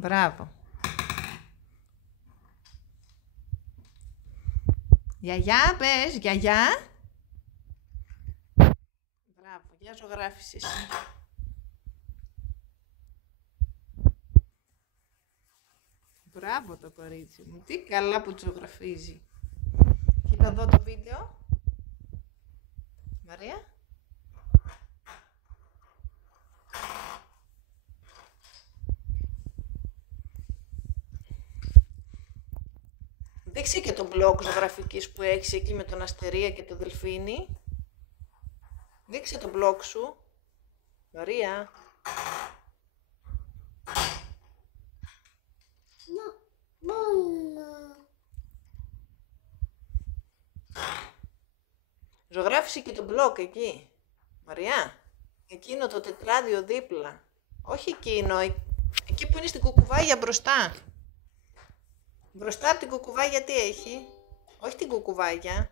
Μπράβο. Γιαγιά, πες, γιαγιά. Μπράβο, για ζωγράφεις εσύ. Μπράβο το κορίτσι μου, τι καλά που ζωγραφίζει. Κοίτα εδώ το βίντεο. Μαρία. Δείξε και τον μπλοκ ζωγραφικής που έχεις εκεί με τον Αστερία και το Δελφίνι. Δείξε τον μπλοκ σου. Μαρία. Ζωγράφησε και τον μπλοκ εκεί. Μαριά. Εκείνο το τετράδιο δίπλα. Όχι εκείνο. Εκεί που είναι στην κουκουβάγια μπροστά. Μπροστά από την κουκουβάγια τι έχει? Όχι την κουκουβάγια.